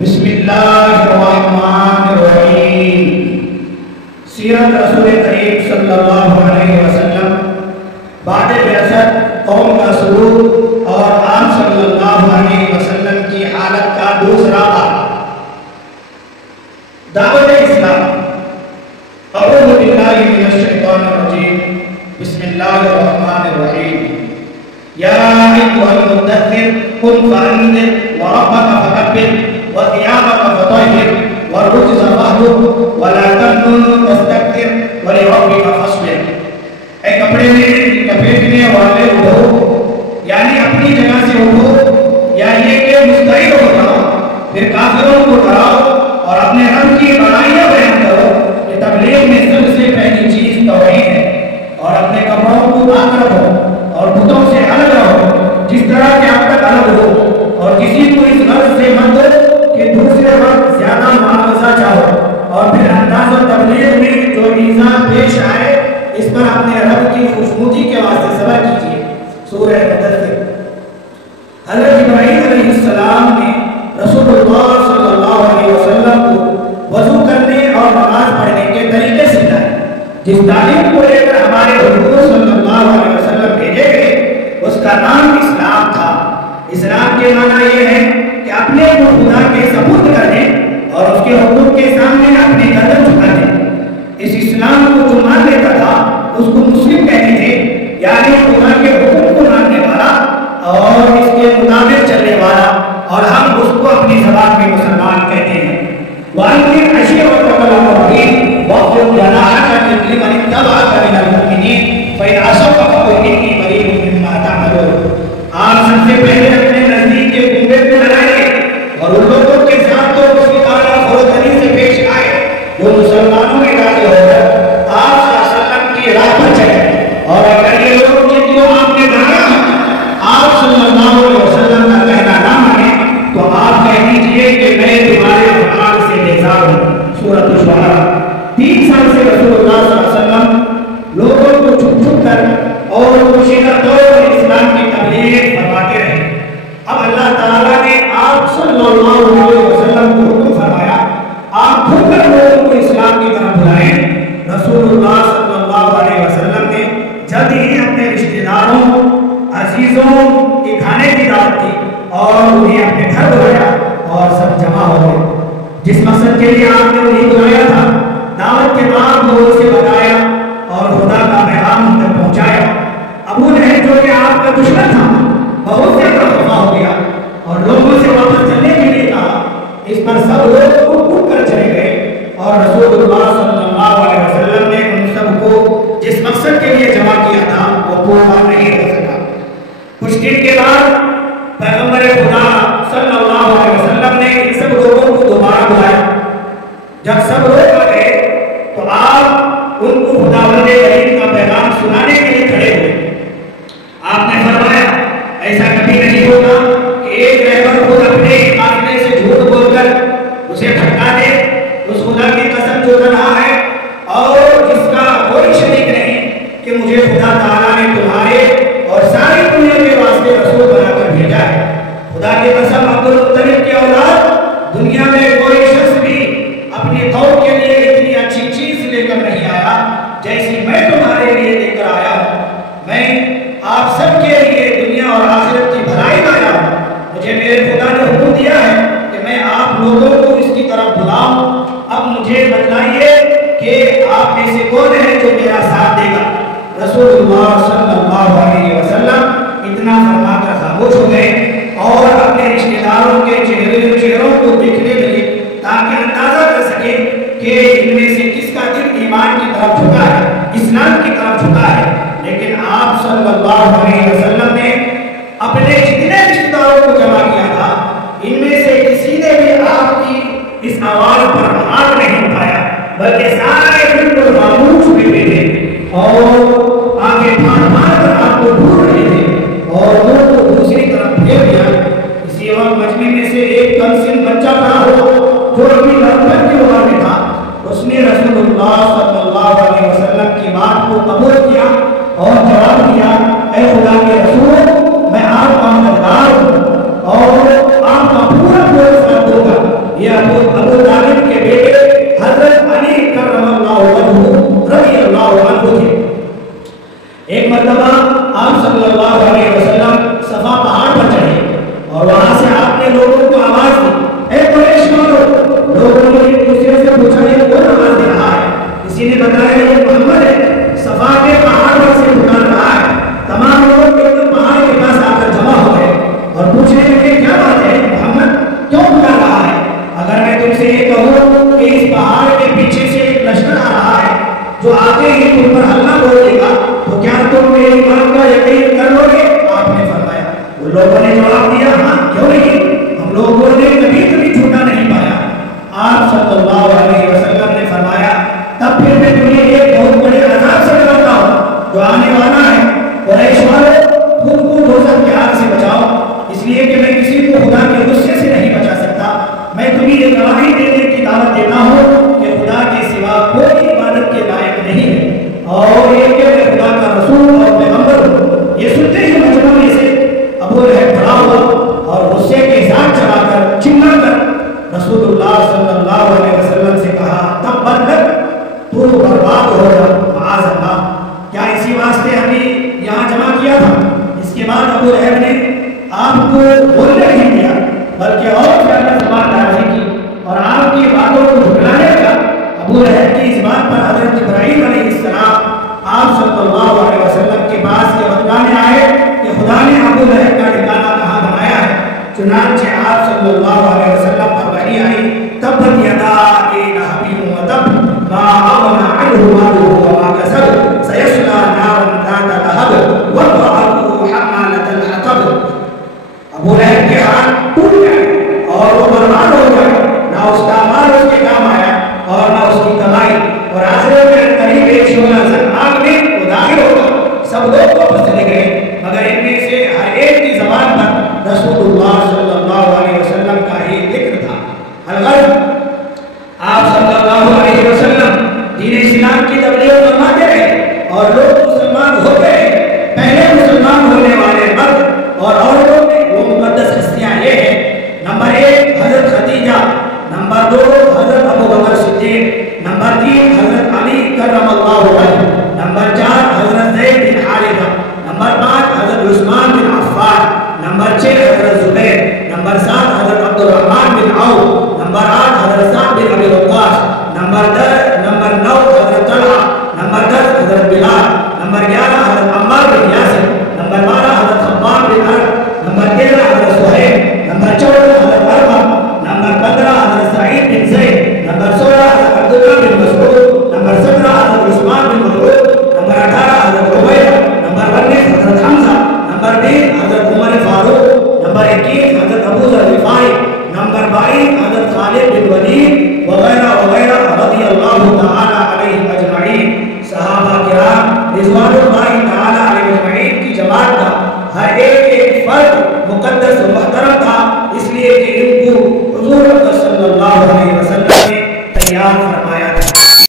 بسم اللہ الرحمن الرحیم۔ سیرت رسول کریم صلی اللہ علیہ وسلم بعد بعثت قوم کا سلوک اور آپ صلی اللہ علیہ وسلم کی حالت کا دوسرا باب۔ دعوت اسلام۔ اعوذ باللہ من الشیطان الرجیم، بسم اللہ الرحمن الرحیم۔ یا ایھا المدثر قم فانذر وربک فکبر وثيابك فطهر والرجز فاهجر ولا تمنن تستكثر ولربك فاصبر۔ اے کپڑے میں لپیٹنے والے اٹھو، یعنی اپنی جگہ سے اٹھو، یا یہ کہ مستعد ہو جاؤ، پھر کافروں کو ڈراؤ اور اپنے رب کی بڑائیاں بیان کرو کہ تبلیغ میں سب سے پہلی چیز توحید ہے، اور اپنے کپڑوں کو پاک رکھو اور بتوں سے الگ رہو جس طرح کہ اب تک الگ ہو، اور کسی کو اس غرض سے مت دو کہ دوسرے وقت زیادہ معاوضہ چاہو، اور پھر انداز و تبلیغ میں جو ایذا پیش آئے اس پر اپنے رب کی خوشنودی کے واسطے صبر کیجیے۔ سورہ مدثر۔ حضرت ابراہیم علیہ السلام نے رسول اللہ صلی اللہ علیہ وسلم کو وضو کرنے اور نماز پڑھنے کے طریقے سکھائے۔ جس تعلیم کو لے کر ہمارے حضور صلی اللہ علیہ وسلم بھیجے گئے اس کا نام اسلام تھا۔ اسلام کے معنی یہ ہے کہ اپنے کو خدا کے سپرد کر دیں اور اس کے حکم کے سامنے اپنے گردن جھکا دیں۔ اس اسلام کو جو مان لیتا تھا اس کو مسلم کہتے تھے، یعنی خدا کے حکم کو ماننے والا اور اس کے مطابق چلنے والا، اور ہم اس کو اپنی زبان میں مسلمان کہتے ہیں۔ وَأَنذِرْ عَشِيرَتَكَ الْأَقْرَبِينَ وَاخْفِضْ جَنَاحَكَ لِمَنِ اتَّبَعَكَ مِنَ الْمُؤْمِنِينَ فَإِنْ عَصَوْكَ فَقُلْ إِنِّي بَرِيءٌ مِّمَّا تَعْمَلُونَ۔ آپ سب سے پہلے اپنے نزدیک کے کنبے پہ لگائیے اور ان لوگوں کے ساتھ تو اس کی تعالیٰ فروتنی سے پیش آئے جو مسلمانوں میں راضی ہو کر آپ صلی اللہ علیہ وسلم کی راہ پر چلے، اور اگر یہ لوگ جن کو آپ نے بنایا آپ صلی اللہ علیہ وسلم کا کہنا نہ مانے تو آپ کہہ دیجئے کہ میں تمہارے افعال سے بیزار ہوں۔ سورۃ الشعراء۔ 3 سال سے رسول اللہ صلی اللہ علیہ وسلم لوگوں کو چھپ چھپ کر اور پوشیدہ طور پر اسلام کی تبلیغ فرماتے رہے۔ اب اللہ تعالیٰ نے آپ صلی اللہ علیہ وسلم کو حکم فرمایا آپ کھل کر لوگوں کو اسلام کی طرف بلائیں۔ رسول اللہ صلی اللہ علیہ وسلم نے جلد ہی اپنے رشتہ داروں عزیزوں کے کھانے کی دعوت دی اور انہیں اپنے گھر بلایا اور سب جمع ہو گئے۔ جس مقصد کے لیے آپ نے انہیں بلایا تھا دعوت کے بعد وہ اسے بتایا اور خدا کا پیغام ان تک پہنچایا۔ ابو لہب جو کہ آپ کا دشمن تھا بہت زیادہ خفا ہو گیا اور لوگوں سے واپس چلنے کے لیے کہا۔ اس پر سب لوگ اٹھ اٹھ کر چلے گئے اور رسول اللہ صلی اللہ علیہ وسلم نے ان سب کو جس مقصد کے لیے جمع کیا تھا وہ پورا نہیں ہو سکا۔ کچھ دن کے بعد پیغمبر خدا صلی اللہ علیہ وسلم نے ان سب لوگوں کو دوبارہ بلایا۔ جب سب لوگ آ گئے تو آپ ان کو خداوند کریم کا پیغام سنانے کے لیے کھڑے ہوئے۔ آپ نے فرمایا ایسا کبھی نہیں ہوگا کہ ایک رہبر خود اپنے قافلے سے جھوٹ بول کر اسے بھٹکا دے، اس خدا کی قسم جو رہا ہے اور جس کا کوئی شریک نہیں کہ مجھے خدا تعالیٰ نے تمہارے اور ساری دنیا کے واسطے رسول بنا کر بھیجا ہے۔ خدا کی قسم عبد المطلب کی اولاد دنیا میں کوئی شخص بھی اپنی قوم کے لیے اتنی اچھی چیز لے کر نہیں آیا جیسی میں تمہارے لیے لے کر آیا ہوں۔ میں آپ سب کے لیے دنیا اور آخرت کی بھلائی لایا ہوں۔ مجھے میرے خدا نے حکم دیا ہے کہ میں آپ لوگوں کو اس کی طرف بلاؤں۔ اب مجھے بتلائیے کہ آپ میں سے کون ہے جو میرا ساتھ دے گا۔ رسول اللہ صلی اللہ علیہ وسلم اتنا فرما کر خاموش ہو گئے اور اپنے رشتہ داروں کے چہروں کو دیکھنے لگے تاکہ اندازہ کر سکے کہ ان میں سے کس کا دل ایمان کی طرف جھکا ہے، اسلام کی طرف جھکا ہے۔ لیکن آپ صلی اللہ علیہ وسلم نے اپنے جتنے رشتہ داروں کو جمع کیا تھا ان میں سے کسی نے بھی آپ کی اس آواز پر ہاتھ نہیں اٹھایا، بلکہ سارے بالکل خاموش ہوئے تھے اور آگے پھاڑ پھاڑ کر آپ کو ڈھونڈ رہے تھے اور وہ کو دوسری طرف پھیر دیا۔ اسی وقت مجمع میں سے ایک کمسن بچہ کھڑا ہو جو ابھی لڑکن کی عمر میں تھا، اس نے رسول اللہ صلی اللہ علیہ وسلم کی بات کو قبول کیا اور جواب دیا، اے خدا کے رسول میں آپ کا مددگار ہوں اور آپ کا پورا ساتھ دوں گا۔ بات کا یقین کر لو گے؟ آپ نے فرمایا، ان لوگوں نے جواب دیا ہاں کیوں نہیں، ہم لوگوں نے کبھی کبھی جھوٹا نہیں پایا۔ آپ صلی اللہ علیہ وسلم نے فرمایا تب پھر میں تمہیں ایک بہت بڑے عذاب سے ڈراتا ہوں جو آنے والا ہے، قریش والوں خود کو دوزخ کی آگ سے بچاؤ، اس لیے کہ میں کسی کو خدا کے غصے سے نہیں بچا سکتا۔ میں تمہیں یہ گواہی دینے کی دعوت دیتا ہوں کہ خدا کے سوا کوئی عبادت کے لائق نہیں ہے اور یہ کہ میں خدا کا رسول اور پیغمبر ہوں۔ یہ سنتے ہی مجمع میں سے ابو لہب کھڑا ہوا اور غصے کے ساتھ چلا کر چلا کر رسول اللہ صلی اللہ علیہ وسلم سے کہا تبت لک، تو برباد ہو جا، معاذ اللہ۔ کیا اسی واسطے ہمیں یہاں جمع کیا تھا؟ اس کے بعد ابو لہب نے آپ کو بولنے نہیں دیا بلکہ اور زیادہ زبان دراز کی اور آپ کی باتوں کو جھٹلانے لگا۔ ابو لہب کی اس بات پر حضرت ابراہیم علیہ السلام آپ صلی اللہ علیہ وسلم کے پاس یہ بتلانے آئے کہ خدا نے ابو لہب کا ٹھکانہ کہاں بنایا ہے۔ چنانچہ آپ صلی اللہ علیہ وسلم پر وحی آئی تبت یدا ابی لہب وتب ما اغنی عنہ مالہ وما کسب سیصلی نارا ذات لہب وامرأتہ حمالۃ الحطب۔ ابو لہب کے ہاتھ ٹوٹ گئے اور وہ برباد ہو گئے، نہ اس کا مال اس کے کام آیا اور نہ اس کی کمائی، اور آخرت میں قریب ایک شعلہ زن آگ میں وہ داخل ہوگا۔ سب لوگ واپس چلے گئے مگر ان میں سے ہر ایک کی زبان پر رسول اللہ صلی اللہ علیہ وسلم کا ہی ذکر تھا۔ الغرض آپ صلی اللہ علیہ وسلم دین اسلام کی تبلیغ فرماتے رہے اور لوگ مسلمان ہو گئے۔ پہلے مسلمان ہونے والے مرد اور عورتوں میں وہ مقدس ہستیاں یہ ہیں: نمبر 1 حضرت خدیجہ، نمبر 2 حضرت ابو بکر صدیق، نمبر 3 حضرت علی کرم اللہ وجہ، نمبر 4 حضرت زید بن حارثہ، نمبر 5 حضرت عثمان بن عفان، نمبر 6 حضرت زبیر، نمبر 7 حضرت عبد الرحمن بن عوف، نمبر 8 حضرت سعد بن ابی وقاص، نمبر 10